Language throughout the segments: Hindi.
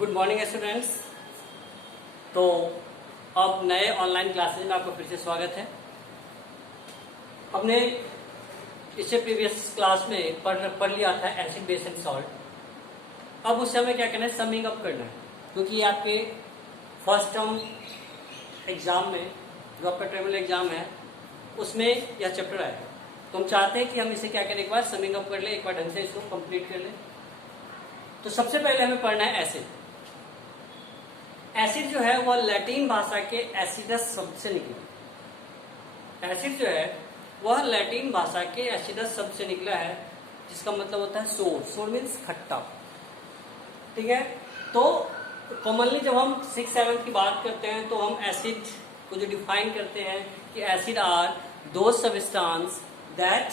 Good morning students. तो अब नए ऑनलाइन क्लासेज में आपका फिर से स्वागत है। हमने इससे प्रीवियस क्लास में पढ़ लिया था एसिड बेस एंड सॉल्ट। अब उससे हमें क्या करना है, समिंग अप करना है, क्योंकि ये आपके फर्स्ट टर्म एग्जाम में जो आपका टर्मिनल एग्जाम है उसमें यह चैप्टर आएगा। तो हम चाहते हैं कि हम इसे क्या करें, एक बार समिंग अप कर ले, एक बार ढंग से इसको कंप्लीट कर ले। तो सबसे पहले हमें पढ़ना है एसिड। एसिड जो है वह लैटिन भाषा के एसिडस शब्द से निकला। एसिड जो है वह लैटिन भाषा के एसिडस शब्द से निकला है, जिसका मतलब होता है सोर। सोर मीन्स खट्टा। ठीक है। तो कॉमनली जब हम 6-7 की बात करते हैं तो हम एसिड को जो डिफाइन करते हैं कि acid are the substance that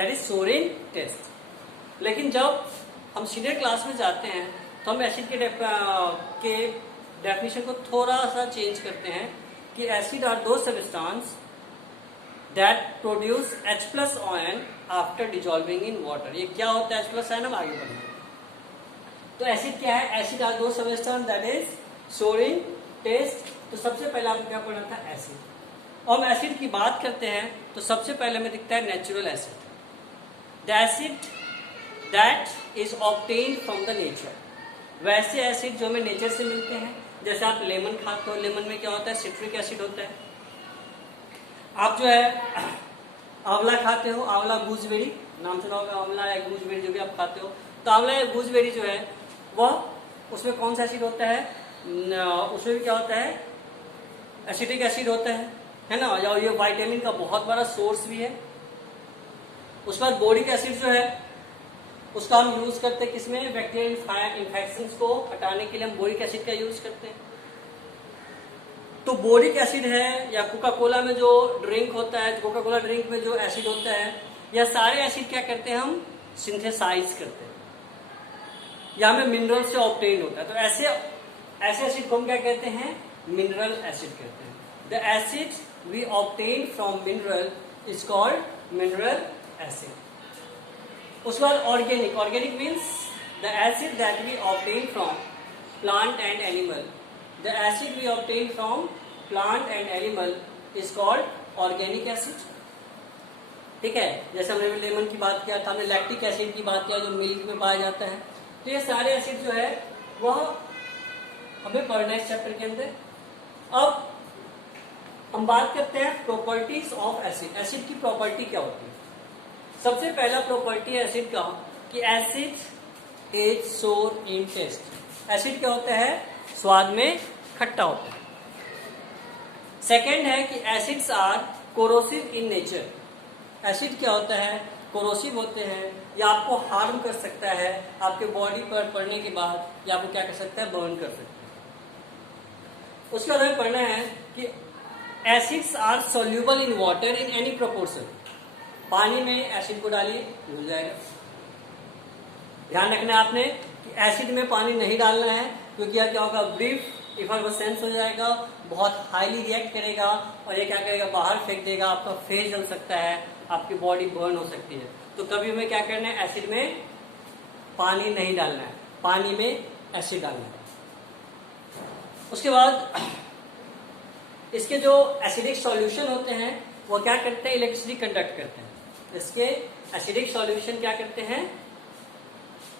is सोर इन टेस्ट। लेकिन जब हम सीनियर क्लास में जाते हैं तो हम एसिड के डेफिनेशन को थोड़ा सा चेंज करते हैं कि acid are the substance that produce H+ ion after dissolving in water. ये क्या होता है H+ आयन, हम आगे बढ़ेंगे। तो एसिड क्या है? Acid are the substance that is सोर इन टेस्ट। तो सबसे पहले आपको क्या पढ़ना था? एसिड। और हम एसिड की बात करते हैं तो सबसे पहले हमें दिखता है natural acid. The acid that is obtained from the nature. वैसे एसिड जो हमें नेचर से मिलते हैं, जैसे आप लेमन खाते हो, लेमन में क्या होता है? सिट्रिक एसिड होता है। आप जो है आंवला खाते हो, आंवला गूजबेरी नाम सुना होगा, आंवला या गूजबेरी जो भी आप खाते हो, तो आंवला या गूजबेरी जो है वह उसमें कौन सा एसिड होता है? उसमें भी क्या होता है? एसिटिक एसिड होता है ना। या ये विटामिन का बहुत बड़ा सोर्स भी है। उसके बाद बोरिक एसिड जो है उसका हम यूज करते हैं किसमें? बैक्टीरियल इन्फेक्शंस को हटाने के लिए हम बोरिक एसिड का यूज करते हैं। तो बोरिक एसिड है, या कोका कोला में जो ड्रिंक होता है, कोका कोला ड्रिंक में जो एसिड होता है, या सारे एसिड क्या करते हैं? हम सिंथेसाइज करते हैं, या हमें मिनरल से ऑब्टेन होता है। तो ऐसे एसिड को हम क्या कहते हैं? मिनरल एसिड कहते हैं। The acid we obtain from mineral is called mineral acid. उसके बाद organic. Organic means the acid that we obtain from plant and animal. The acid we obtain from plant and animal is called organic acid. ठीक है। जैसे हमने लेमन की बात किया था, हमने लैक्टिक एसिड की बात किया जो मिल्क में पाया जाता है। तो ये सारे एसिड जो है वह हमें पढ़ना है इस चैप्टर के अंदर। अब हम बात करते हैं प्रॉपर्टीज ऑफ एसिड। एसिड की प्रॉपर्टी क्या होती है? सबसे पहला प्रॉपर्टी है एसिड का कि एसिड इज सोर इन टेस्ट। एसिड क्या होता है? स्वाद में खट्टा होता है। सेकेंड है कि acids are corrosive in nature. Acid क्या होता है? कोरोसिव होते हैं, या आपको हार्म कर सकता है, आपके बॉडी पर पड़ने के बाद या आपको क्या कर सकता है? बर्न कर सकता है। उसके बाद हमें पढ़ना है कि acids are soluble in water in any proportion. पानी में एसिड को डालिए, घुल जाएगा। ध्यान रखना है आपने कि एसिड में पानी नहीं डालना है, क्योंकि यह क्या होगा? ब्रीफ इफर्वेसेंस हो जाएगा, बहुत हाईली रिएक्ट करेगा और ये क्या करेगा? बाहर फेंक देगा, आपका फेस जल सकता है, आपकी बॉडी बर्न हो सकती है। तो कभी हमें क्या करना है? एसिड में पानी नहीं डालना है, पानी में एसिड डालना है। उसके बाद इसके जो एसिडिक सॉल्यूशन होते हैं वो क्या करते हैं? इलेक्ट्रिसिटी कंडक्ट करते हैं। इसके एसिडिक सॉल्यूशन क्या करते हैं?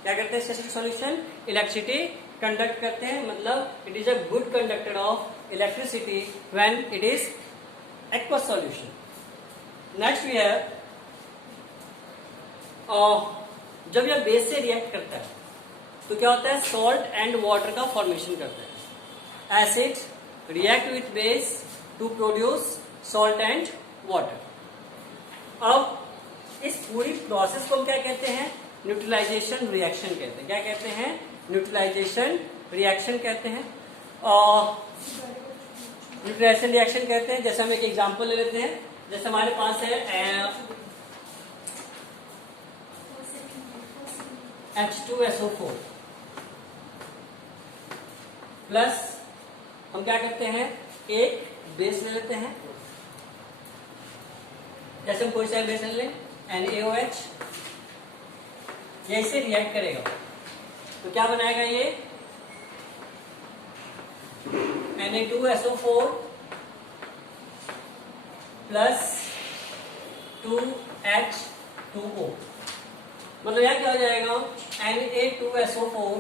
एसिडिक सॉल्यूशन इलेक्ट्रिसिटी कंडक्ट करते हैं। मतलब it is a good conductor of electricity when it is aqueous solution. Next we have, जब यह बेस से रिएक्ट करता है तो क्या होता है? सॉल्ट एंड वाटर का फॉर्मेशन करता है। Acid react with base to produce salt and water. अब इस पूरी प्रोसेस को हम क्या कहते हैं? न्यूट्रलाइजेशन रिएक्शन कहते हैं। क्या कहते हैं? न्यूट्रलाइजेशन रिएक्शन कहते हैं। न्यूट्रलाइजेशन रिएक्शन कहते हैं। जैसे हम एक एग्जांपल ले लेते हैं। जैसे हमारे पास है H2SO4 प्लस हम क्या करते हैं? एक बेस ले लेते हैं। जैसे हम कोई सा बेस ले लें, NaOH, ये इससे रिएक्ट करेगा। तो क्या बनाएगा ये Na2SO4 प्लस 2H2O। मतलब यह क्या हो जाएगा Na2SO4,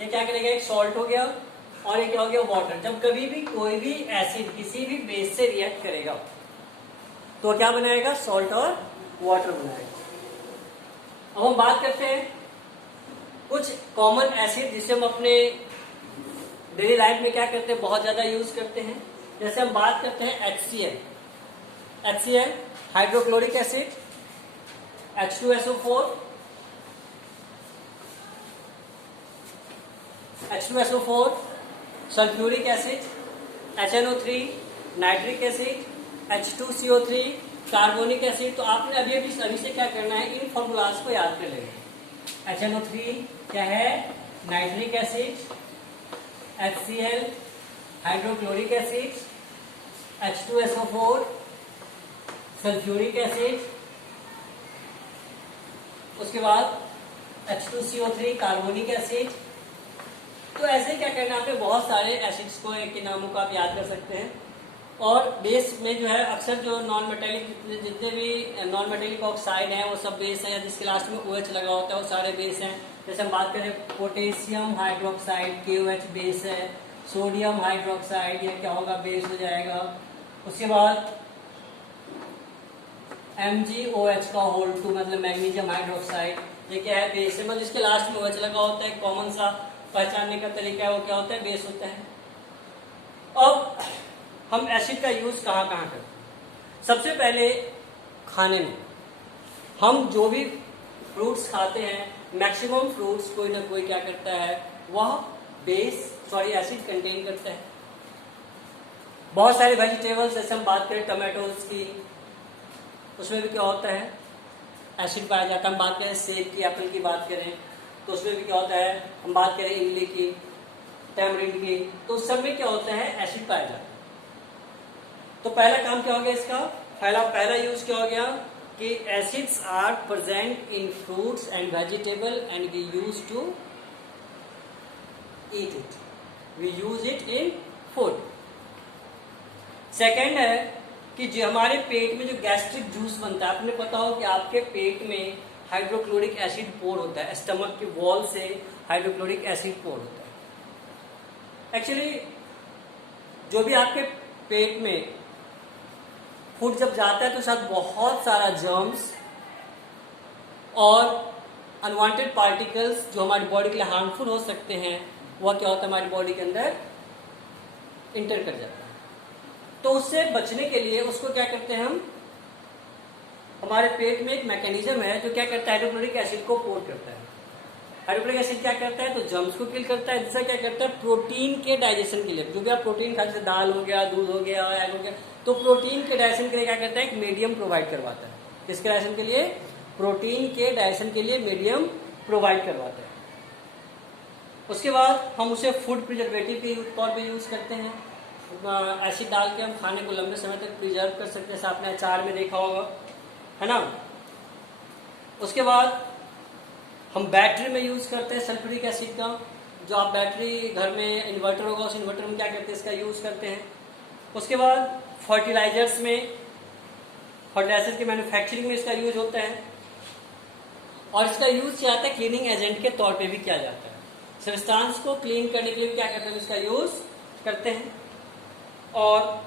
ये क्या करेगा, एक सॉल्ट हो गया और ये क्या हो गया वाटर। जब कभी भी कोई भी एसिड किसी भी बेस से रिएक्ट करेगा तो क्या बनाएगा, सॉल्ट और वाटर बनाएगा। अब हम बात करते हैं कुछ कॉमन एसिड जिसे हम अपने डेली लाइफ में क्या करते हैं, बहुत ज्यादा यूज करते हैं। जैसे हम बात करते हैं HCl hydrochloric acid, H2SO4 sulphuric acid, HNO3 nitric acid, H2CO3 carbonic acid. तो आपने अभी से क्या करना है, इन फॉर्मूलाज को याद कर लेंगे। HNO3 क्या है, nitric acid, HCl hydrochloric acid, H2SO4 sulphuric acid, उसके बाद H2CO3 कार्बोनिक एसिड। तो ऐसे क्या करना है, आपने बहुत सारे एसिड्स को एक के नामों को आप याद कर सकते हैं। और बेस में जो है अक्सर जो नॉन मेटेलिक जितने भी नॉन मेटेलिक ऑक्साइड हैं वो सब बेस है, या जिसके लास्ट में OH लगा होता है वो सारे बेस हैं। जैसे हम बात करें पोटेशियम हाइड्रोक्साइड KOH बेस है, सोडियम हाइड्रोक्साइड ये क्या होगा, बेस हो जाएगा। उसके बाद MgOH का होल 2 मतलब मैग्नीशियम हाइड्रोक्साइड, ये क्या है, बेस है। मतलब जिसके लास्ट में OH लगा होता है, कॉमन सा पहचानने का तरीका है, वो क्या होता है, बेस होता है। अब हम एसिड का यूज कहाँ कहाँ करते हैं। सबसे पहले खाने में, हम जो भी फ्रूट्स खाते हैं, मैक्सिमम फ्रूट्स कोई ना कोई क्या करता है, वह एसिड कंटेन करता है। बहुत सारे वेजिटेबल्स, जैसे हम बात करें टमाटोज की, उसमें भी क्या होता है, एसिड पाया जाता है। हम बात करें सेब की, एप्पल की बात करें तो उसमें भी क्या होता है, हम बात करें इमली की, टैमरिंड की, तो उस सब में क्या होता है, एसिड पाया जाता है। तो पहला काम क्या हो गया इसका, पहला यूज क्या हो गया कि acids are present in fruits and vegetable and we use to eat it, we use it in food. Second है कि जो हमारे पेट में जो गैस्ट्रिक जूस बनता है, आपने पता हो कि आपके पेट में हाइड्रोक्लोरिक एसिड पोर होता है, स्टमक की वॉल से हाइड्रोक्लोरिक एसिड पोर होता है। एक्चुअली जो भी आपके पेट में फूड जब जाता है तो साथ बहुत सारा जर्म्स और अनवांटेड पार्टिकल्स जो हमारी बॉडी के लिए हार्मफुल हो सकते हैं, वह क्या होता है, हमारी बॉडी के अंदर इंटर कर जाता है। तो उससे बचने के लिए उसको क्या करते हैं हम, हमारे पेट में एक मैकेनिज्म है जो क्या करता है, हाइड्रोक्लोरिक एसिड को पोर करता है। हाइड्रोक्लोरिक एसिड क्या करता है, तो जर्म्स को किल करता है। दूसरा क्या करता है, प्रोटीन के डाइजेशन के लिए, जो भी आप प्रोटीन खाते, जैसे दाल हो गया, दूध हो गया, एग हो गया, तो प्रोटीन के डाइजेशन के लिए क्या करता है, एक मीडियम प्रोवाइड करवाता है। किसके डाइजेशन के लिए, प्रोटीन के डाइजेशन के लिए मीडियम प्रोवाइड करवाता है। उसके बाद हम उसे फूड प्रिजर्वेटिव के तौर पर यूज करते हैं। एसिड डाल के हम खाने को लंबे समय तक प्रिजर्व कर सकते हैं, जैसे आपने अचार में देखा होगा, है ना। उसके बाद हम बैटरी में यूज करते हैं सल्फ्यूरिक एसिड का। जो आप बैटरी घर में इन्वर्टर होगा, उस इन्वर्टर में क्या करते हैं, इसका यूज करते हैं। उसके बाद फर्टिलाइजर्स में, फर्टिलाइजर की मैन्युफैक्चरिंग में इसका यूज होता है। और इसका यूज किया जाता है क्लीनिंग एजेंट के तौर पे भी किया जाता है। सब्सटेंस को क्लीन करने के लिए क्या करते हैं, इसका यूज करते हैं। और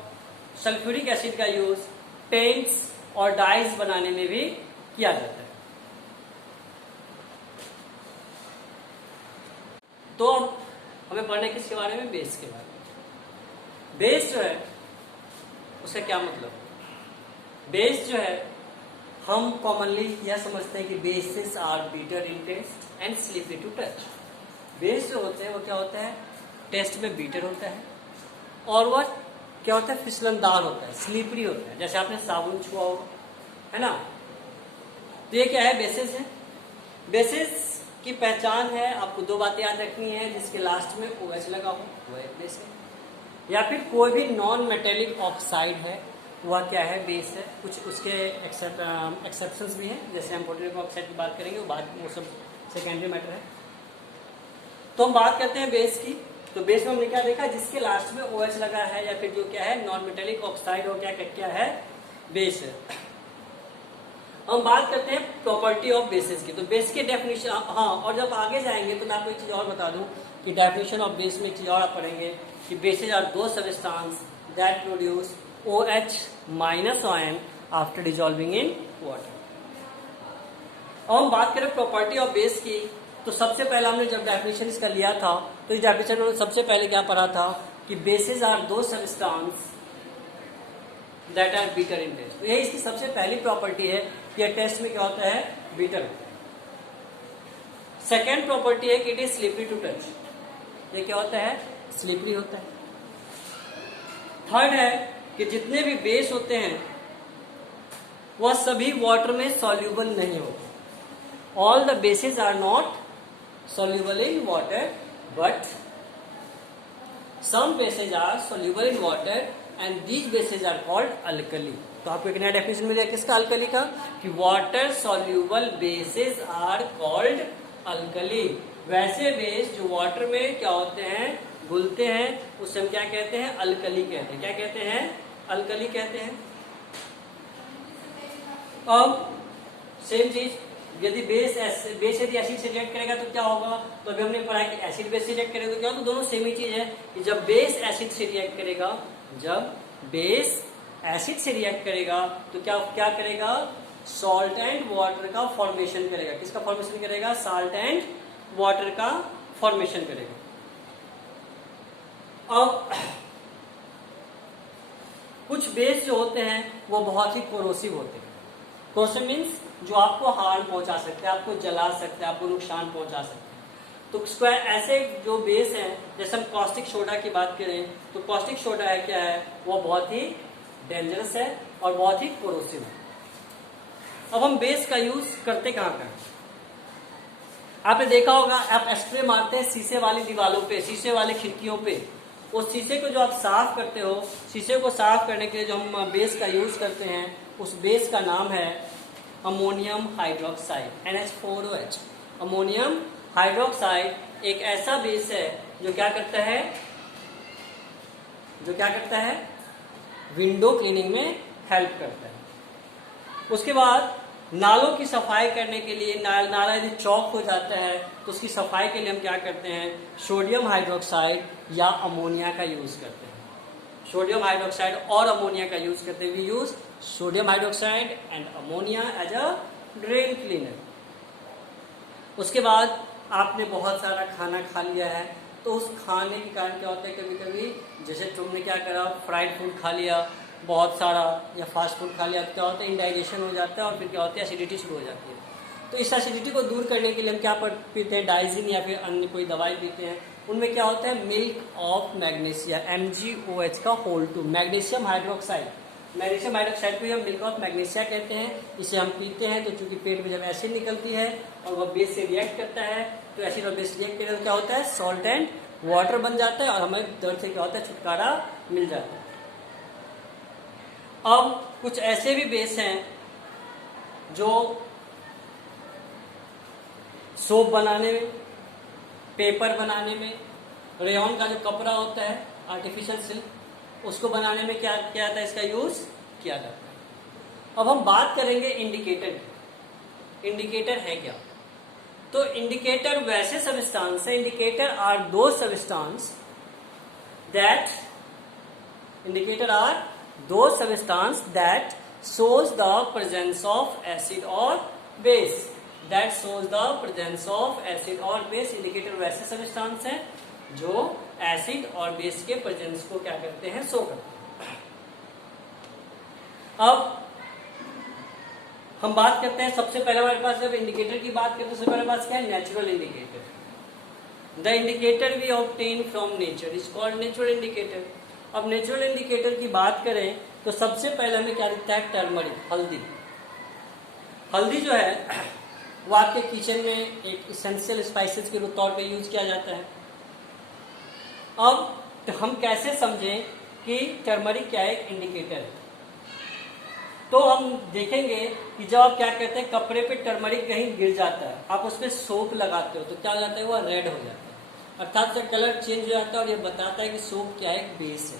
सल्फ्यूरिक एसिड का यूज पेंट्स और डाइज बनाने में भी किया जाता है। तो अब हमें पढ़ना है किसके बारे में, बेस के बारे में। बेस जो है उसका क्या मतलब, बेस जो है हम कॉमनली यह समझते हैं कि bases are bitter in taste and slippery to touch. Base जो होते हैं वो क्या होता है, टेस्ट में बीटर होता है और वह क्या होता है, फिसलनदार होता है, स्लिपरी होता है, जैसे आपने साबुन छुआ होगा, है ना। तो ये क्या है, बेसिस है। बेसिस की पहचान है, आपको दो बातें याद रखनी है, जिसके लास्ट में OH लगा हो वो एक बेस है, या फिर कोई भी नॉन मेटेलिक ऑक्साइड है वह क्या है, बेस है। कुछ उसके एक्सेप्शंस भी हैं, जैसे हम पोटेशियम ऑक्साइड की बात करेंगे, वो बाद वो सब सेकेंडरी मैटर है। तो हम बात करते हैं बेस की। तो बेस में हमने क्या देखा, जिसके लास्ट में OH लगा है या फिर जो क्या है नॉन मेटेलिक ऑक्साइड हो क्या है बेस है। हम बात करते हैं प्रॉपर्टी ऑफ बेसिस की। तो बेस के डेफिनेशन, हाँ, और जब आगे जाएंगे तो मैं आपको एक चीज और बता दूं कि डेफिनेशन ऑफ बेस में एक चीज और आप पढ़ेंगे कि bases are the substance that produce OH minus ion after dissolving in water. और हम बात करें प्रॉपर्टी ऑफ बेस की, तो सबसे पहले हमने जब डेफिनेशन इसका लिया था तो इस डेफिनेशन में सबसे पहले क्या पढ़ा था कि bases are the substance that are bitter in taste. तो यही इसकी सबसे पहली प्रॉपर्टी है कि टेस्ट में क्या होता है, बीटर होता है। सेकेंड प्रॉपर्टी है कि it is slippery to touch. ये क्या होता है, स्लिपरी होता है। थर्ड है कि जितने भी बेस होते हैं वह सभी वाटर में सॉल्यूबल नहीं होते। All the bases are not soluble in water but some bases are soluble in water and these bases are called alkali। तो आपको एक नया डेफिनेशन मिल गया किसका, अल्कली का, कि water soluble bases are called alkali। वैसे बेस जो वाटर में क्या होते हैं, घुलते हैं, उसे हम क्या कहते हैं, अल्कली कहते हैं। क्या कहते हैं, अल्कली कहते हैं। अब सेम चीज, यदि बेस यदि एसिड से रिएक्ट करेगा तो क्या होगा, तो अभी हमने पढ़ा है कि एसिड बेस से रिएक्ट करेगा तो क्या, तो दोनों सेम ही चीज है कि जब बेस एसिड से रिएक्ट करेगा, जब बेस एसिड से रिएक्ट करेगा तो क्या करेगा, सॉल्ट एंड वाटर का फॉर्मेशन करेगा। किसका फॉर्मेशन करेगा, सॉल्ट एंड वाटर का फॉर्मेशन करेगा। अब कुछ बेस जो होते हैं वो बहुत ही कोरोसिव होते हैं। कोरोसिव मीन्स जो आपको हार्म पहुंचा सकते हैं, आपको जला सकते हैं, आपको नुकसान पहुंचा सकते हैं। तो स्क्वायर ऐसे जो बेस हैं, जैसे हम कॉस्टिक सोडा की बात करें तो कॉस्टिक सोडा है क्या है, वो बहुत ही डेंजरस है और बहुत ही कोरोसिव है। अब हम बेस का यूज करते कहां पर, आपने देखा होगा आप स्प्रे मारते हैं शीशे वाली दीवारों पे, शीशे वाली खिड़कियों पे। उस शीशे को जो आप साफ करते हो, शीशे को साफ करने के लिए जो हम बेस का यूज करते हैं, उस बेस का नाम है ammonium hydroxide, NH4OH। Ammonium hydroxide एक ऐसा बेस है जो क्या करता है, विंडो क्लीनिंग में हेल्प करता है। उसके बाद नालों की सफाई करने के लिए, नाला यदि चौक हो जाता है तो उसकी सफाई के लिए हम क्या करते हैं, सोडियम हाइड्रोक्साइड या अमोनिया का यूज करते हैं। सोडियम हाइड्रोक्साइड और अमोनिया का यूज करते हैं। We use sodium hydroxide and ammonia as a drain cleaner. उसके बाद आपने बहुत सारा खाना खा लिया है तो उस खाने के कारण क्या होता है, कभी कभी जैसे तुमने क्या करा, फ्राइड फूड खा लिया बहुत सारा या फास्ट फूड खा लिया, तो क्या होता है, इंडाइजेशन हो जाता है और फिर क्या होता है, एसिडिटी शुरू हो जाती है। तो इस एसिडिटी को दूर करने के लिए हम क्या पीते हैं, डाइजिन या फिर अन्य कोई दवाई पीते हैं। उनमें क्या होता है, मिल्क ऑफ मैग्नीशिया, MgOH का whole 2, magnesium hydroxide. Magnesium hydroxide को हम मिल्क ऑफ मैग्नीशिया कहते हैं। इसे हम पीते हैं तो चूंकि पेट में जब एसिड निकलती है और वह बेस से रिएक्ट करता है, तो एसिड और बेस रिएक्ट करने तो क्या होता है, सॉल्ट एंड वाटर बन जाता है और हमें दर्द से क्या होता है, छुटकारा मिल जाता है। अब कुछ ऐसे भी बेस हैं जो सोप बनाने में, पेपर बनाने में, रेयॉन का जो कपड़ा होता है आर्टिफिशियल सिल्क, उसको बनाने में क्या आता है, इसका यूज किया जाता है। अब हम बात करेंगे इंडिकेटर की। इंडिकेटर है क्या, तो इंडिकेटर वैसे सब्सटेंस है, indicator are the substance that, indicator are the substance that shows the presence of acid or base, that shows the presence of acid or base। Indicator वैसे सब्सटेंस है जो एसिड और बेस के प्रेजेंस को क्या करते हैं, शो करते हैं। अब हम बात करते हैं, सबसे पहले हमारे पास जब इंडिकेटर की बात करते हैं सबसे पहले पास क्या है, natural indicator. The indicator we obtain from nature is called natural indicator. अब नेचुरल इंडिकेटर की बात करें तो सबसे पहले हमें क्या दिखता है, टर्मरिक, हल्दी। हल्दी जो है वो आपके किचन में एक इसेंशियल स्पाइसेस के तौर पे यूज किया जाता है। अब तो हम कैसे समझें कि टर्मरिक क्या एक इंडिकेटर है, तो हम देखेंगे कि जब आप क्या कहते हैं, कपड़े पे टर्मरिक कहीं गिर जाता है, आप उस पर सोप लगाते हो तो क्या हो जाता है, वो रेड हो जाता है। अर्थात से कलर चेंज हो जाता है और ये बताता है कि सोप क्या है, एक बेस है।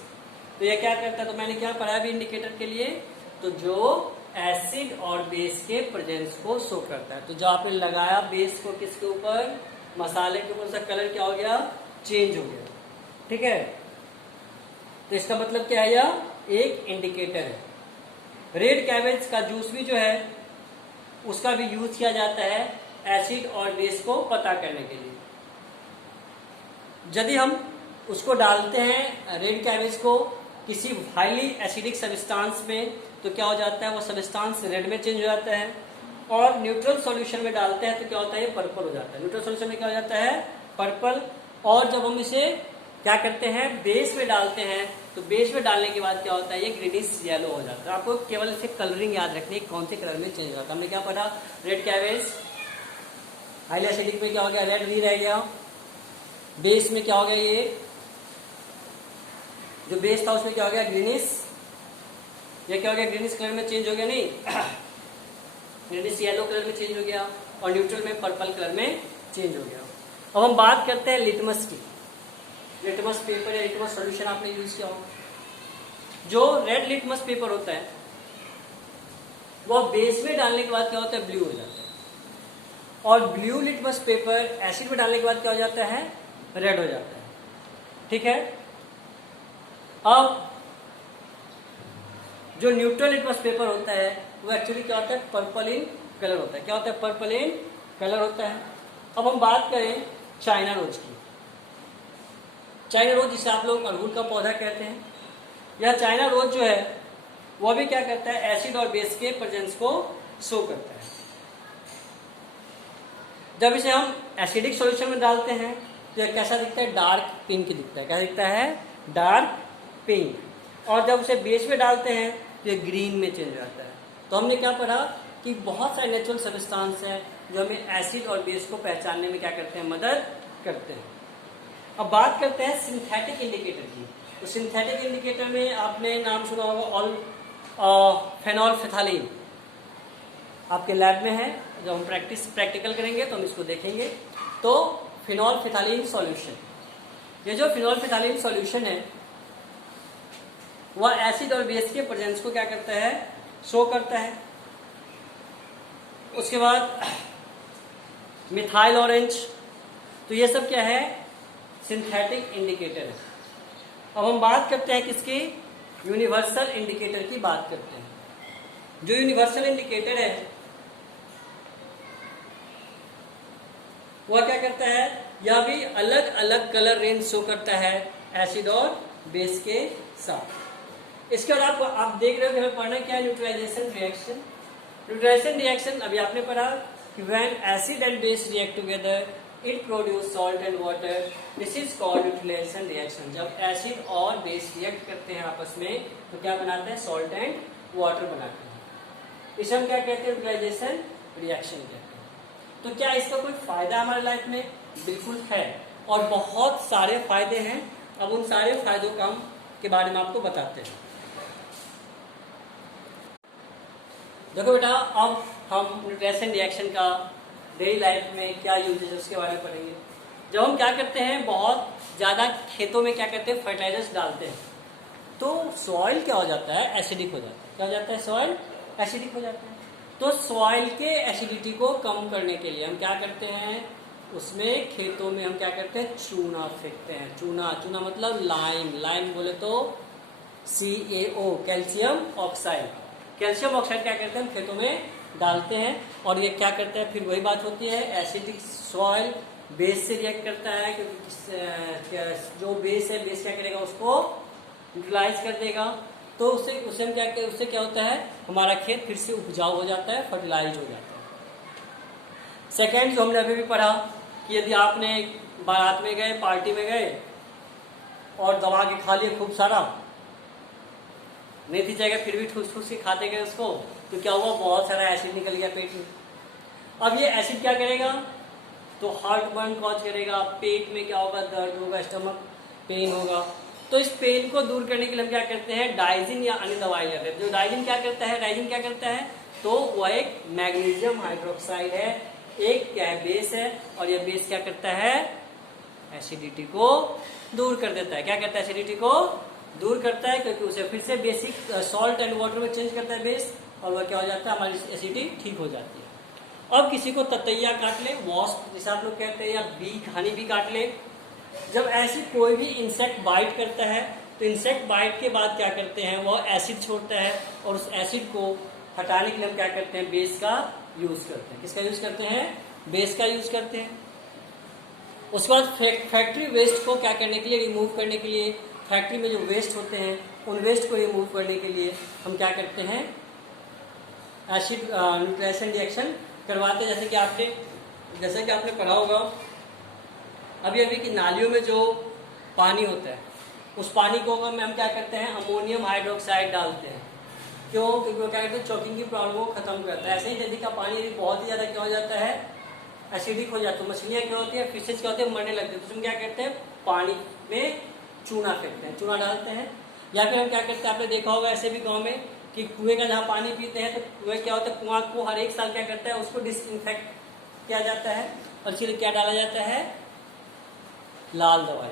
तो ये क्या करता है, तो मैंने क्या पढ़ा अभी इंडिकेटर के लिए, तो जो एसिड और बेस के प्रेजेंस को शो करता है। तो जो आपने लगाया बेस को किसके ऊपर, मसाले के ऊपर, उसका कलर क्या हो गया, चेंज हो गया। ठीक है, तो इसका मतलब क्या है, यह एक इंडिकेटर है। रेड कैबेज का जूस भी जो है उसका भी यूज किया जाता है एसिड और बेस को पता करने के लिए। यदि हम उसको डालते हैं रेड कैबेज को किसी हाईली एसिडिक सब्सटेंस में, तो क्या हो जाता है, वो सब्सटेंस रेड में चेंज हो जाता है। और न्यूट्रल सॉल्यूशन में डालते हैं तो क्या होता है, ये पर्पल हो जाता है। न्यूट्रल सॉल्यूशन में क्या हो जाता है, पर्पल। और जब हम इसे क्या करते हैं, बेस में डालते हैं, तो बेस में डालने के बाद क्या होता है, ये ग्रीनिश येलो हो जाता है। आपको केवल इसे कलरिंग याद रखनी है, कौन से कलर में चेंज हो जाता है। हमने क्या पढ़ा, रेड कैबेज हाईली एसिडिक में क्या हो गया, रेड भी रह गया। बेस में क्या हो गया, ये जो बेस था उसमें क्या हो गया, ग्रीनिश। ये क्या हो गया, ग्रीनिश कलर में चेंज हो गया, नहीं ग्रीनिश येलो कलर में चेंज हो गया। और न्यूट्रल में पर्पल कलर में चेंज हो गया। अब हम बात करते हैं लिटमस की। लिटमस पेपर या लिटमस सॉल्यूशन आपने यूज किया होगा। जो रेड लिटमस पेपर होता है वो बेस में डालने के बाद क्या होता है, ब्लू हो जाता है। और ब्लू लिटमस पेपर एसिड में डालने के बाद क्या हो जाता है, रेड हो जाता है। ठीक है, अब जो न्यूट्रल लिटमस पेपर होता है वो एक्चुअली क्या होता है, पर्पल इन कलर होता है। क्या होता है, पर्पल इन कलर होता है। अब हम बात करें चाइना रोज की। चाइना रोज जिसे आप लोग अड़हुल का पौधा कहते हैं, यह चाइना रोज जो है वो भी क्या करता है, एसिड और बेस के प्रेजेंस को शो करता है। जब इसे हम एसिडिक सॉल्यूशन में डालते हैं तो यह कैसा दिखता है, डार्क पिंक दिखता है। क्या दिखता है, डार्क पिंक। और जब उसे बेस में डालते हैं तो ये ग्रीन में चेंज हो जाता है। तो हमने क्या पढ़ा कि बहुत सारे नेचुरल सब्सटेंस हैं जो हमें एसिड और बेस को पहचानने में क्या करते हैं, मदद करते हैं। अब बात करते हैं सिंथेटिक इंडिकेटर की। तो सिंथेटिक इंडिकेटर में आपने नाम सुना होगा फेनोल्फिथालीन। आपके लैब में है, जब हम प्रैक्टिकल करेंगे तो हम इसको देखेंगे। तो फिनोल्फिथालीन सॉल्यूशन, ये जो फिनोल्फिथालीन सॉल्यूशन है वह एसिड और बेस के प्रेजेंस को क्या करता है, शो करता है। उसके बाद मिथाइल ऑरेंज, तो ये सब क्या है, सिंथेटिक इंडिकेटर है। अब हम बात करते हैं किसकी, यूनिवर्सल इंडिकेटर की बात करते हैं। जो यूनिवर्सल इंडिकेटर है वह क्या करता है, यह भी अलग अलग कलर रेंज शो करता है एसिड और बेस के साथ। इसके बाद आप देख रहे हो कि हमें पढ़ना क्या है, न्यूट्रलाइजेशन रिएक्शन। न्यूट्रलाइजेशन रिएक्शन अभी आपने पढ़ा कि when acid and base react together it produce salt and water, this is called neutralisation reaction. जब एसिड और बेस रिएक्ट करते हैं आपस में तो क्या बनाते हैं, सॉल्ट एंड वाटर बनाते हैं। इसे हम क्या कहते हैं, न्यूट्रलाइजेशन रिएक्शन कहते हैं। तो क्या इसका कोई फायदा हमारे लाइफ में, बिल्कुल है, और बहुत सारे फायदे हैं। अब उन सारे फायदों के बारे में आपको बताते हैं। देखो बेटा, अब हम न्यूट्रलाइजेशन रिएक्शन का डेली लाइफ में क्या यूज है उसके बारे में पढ़ेंगे। जब हम क्या करते हैं, बहुत ज़्यादा खेतों में क्या करते हैं, फर्टिलाइजर्स डालते हैं, तो सॉइल क्या हो जाता है, एसिडिक हो जाता है। क्या हो जाता है, सॉइल एसिडिक हो जाता है। तो सॉइल के एसिडिटी को कम करने के लिए हम क्या करते हैं, उसमें खेतों में हम क्या करते हैं, चूना फेंकते हैं। चूना मतलब लाइम। लाइम बोले तो CaO, calcium oxide. Calcium oxide क्या करते हैं, हम खेतों में डालते हैं। और ये क्या करता है, फिर वही बात होती है, एसिडिक सॉइल बेस से रिएक्ट करता है, क्योंकि जो बेस है, बेस क्या करेगा, उसको न्यूट्रलाइज कर देगा। तो उससे उससे क्या होता है, हमारा खेत फिर से उपजाऊ हो जाता है, फर्टिलाइज हो जाता है। सेकेंड जो हमने अभी भी पढ़ा कि यदि आपने बारात में गए, पार्टी में गए और दबा के खा लिए खूब सारा, नहीं थी जगह फिर भी ठूस ठूस के खाते गए उसको, तो क्या हुआ, बहुत सारा एसिड निकल गया पेट में। अब ये एसिड क्या करेगा, तो हार्ट बर्न कॉज करेगा, पेट में क्या होगा, दर्द होगा, स्टमक पेन होगा। तो इस पेन को दूर करने के लिए हम क्या करते हैं, डाइजिन या अन्य दवाई लेते हैं। जो डाइजिन क्या करता है, तो वह एक मैग्नीशियम हाइड्रोक्साइड है, एक क्या है, बेस है। और यह बेस क्या करता है, एसिडिटी को दूर कर देता है। क्या करता है? एसिडिटी को दूर करता है, क्योंकि उसे फिर से बेसिक सॉल्ट एंड वाटर में चेंज करता है बेस, और वह क्या हो जाता है? हमारी एसिडिटी ठीक हो जाती है। अब किसी को ततैया काट ले, वॉस्प जिसे आप लोग कहते हैं, या बी हनी भी काट ले। जब ऐसी कोई भी इंसेक्ट बाइट करता है तो इंसेक्ट बाइट के बाद क्या करते हैं? वह एसिड छोड़ता है, और उस एसिड को हटाने के लिए हम क्या करते हैं? बेस का यूज करते हैं। किसका यूज करते हैं? बेस का यूज करते हैं। उसके बाद फैक्ट्री वेस्ट को क्या करने के लिए? रिमूव करने के लिए, फैक्ट्री में जो वेस्ट होते हैं उन वेस्ट को रिमूव करने के लिए हम क्या करते हैं? एसिड न्यूट्रलाइजेशन रिएक्शन करवाते हैं। जैसे कि आपने पढ़ा होगा अभी कि नालियों में जो पानी होता है उस पानी को हम क्या करते हैं? अमोनियम हाइड्रोक्साइड डालते हैं। क्यों? क्योंकि वो क्या करते हैं? चोकिंग की प्रॉब्लम को खत्म करता है। ऐसे ही नदी का पानी बहुत ही ज्यादा क्या हो जाता है? एसिडिक हो जाता है। मछलियाँ क्या होती है? फिशेज क्या होते हैं? मरने लगते हैं। तो उसमें क्या करते हैं? पानी में चूना फेंकते हैं, चूना डालते हैं। या फिर हम क्या करते हैं? आपने देखा होगा ऐसे भी गाँव में कि कुएं का जहाँ पानी पीते हैं तो कुएं क्या होता है? कुआं को हर एक साल क्या करता है? उसको डिसइंफेक्ट किया जाता है, और इसलिए क्या डाला जाता है? लाल दवाई,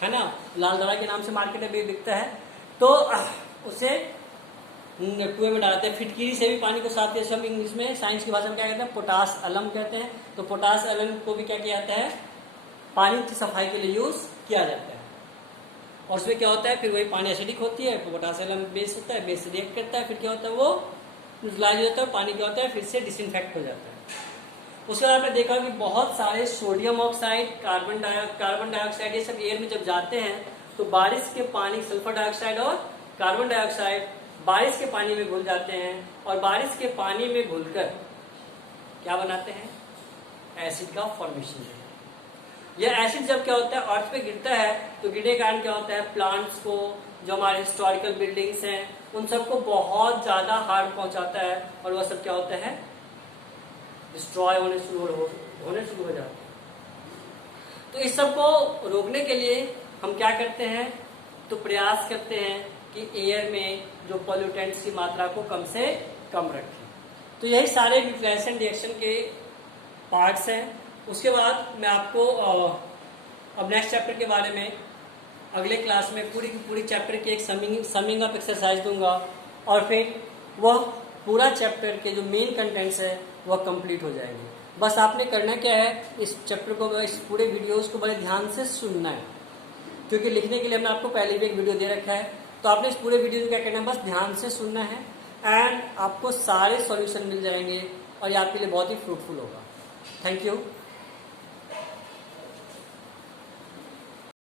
है ना? लाल दवाई के नाम से मार्केट में भी बिकता है। तो उसे कुएं में डालते हैं। फिटकीरी से भी पानी को साफ, जैसे हम इंग्लिश में साइंस की भाषा में क्या कहते हैं? पोटास अलम कहते हैं। तो पोटास अलम को भी क्या किया जाता है? पानी की सफाई के लिए यूज किया जाता है। और उसमें क्या होता है? फिर वही पानी एसिडिक होती है, तो पोटास अलम बेस होता है, बेस से रिएक्ट करता है, फिर क्या होता है? वो न्यूट्रलाइज हो जाता है, पानी क्या होता है? फिर से डिसइंफेक्ट हो जाता है। उसके बाद आपने देखा कि बहुत सारे सोडियम ऑक्साइड, कार्बन डाइऑक्साइड, ये सब एयर में जब जाते हैं तो बारिश के पानी, सल्फर डाइऑक्साइड और कार्बन डाइऑक्साइड बारिश के पानी में घुल जाते हैं, और बारिश के पानी में घुलकर क्या बनाते हैं? एसिड का फॉर्मेशन है। यह एसिड जब क्या होता है? अर्थ पे गिरता है, तो गिरने के कारण क्या होता है? प्लांट्स को, जो हमारे हिस्टोरिकल बिल्डिंग्स हैं, उन सबको बहुत ज्यादा हार्म पहुंचाता है, और वह सब क्या होता है? डिस्ट्रॉय होने शुरू हो जाते हैं। तो इस सब को रोकने के लिए हम क्या करते हैं? तो प्रयास करते हैं कि एयर में जो पॉल्यूटेंट्स की मात्रा को कम से कम रखें। तो यही सारे न्यूट्रलाइजेशन रिएक्शन के पार्ट्स हैं। उसके बाद मैं आपको अब नेक्स्ट चैप्टर के बारे में अगले क्लास में पूरी की पूरी चैप्टर की एक समिंग अप एक्सरसाइज दूंगा, और फिर वह पूरा चैप्टर के जो मेन कंटेंट्स है वह कंप्लीट हो जाएंगे। बस आपने करना क्या है? इस चैप्टर को, इस पूरे वीडियोस को बड़े ध्यान से सुनना है, क्योंकि लिखने के लिए हमने आपको पहले भी एक वीडियो दे रखा है। तो आपने इस पूरे वीडियो को क्या करना है? बस ध्यान से सुनना है, एंड आपको सारे सॉल्यूशन मिल जाएंगे, और ये आपके लिए बहुत ही फ्रूटफुल होगा। Thank you.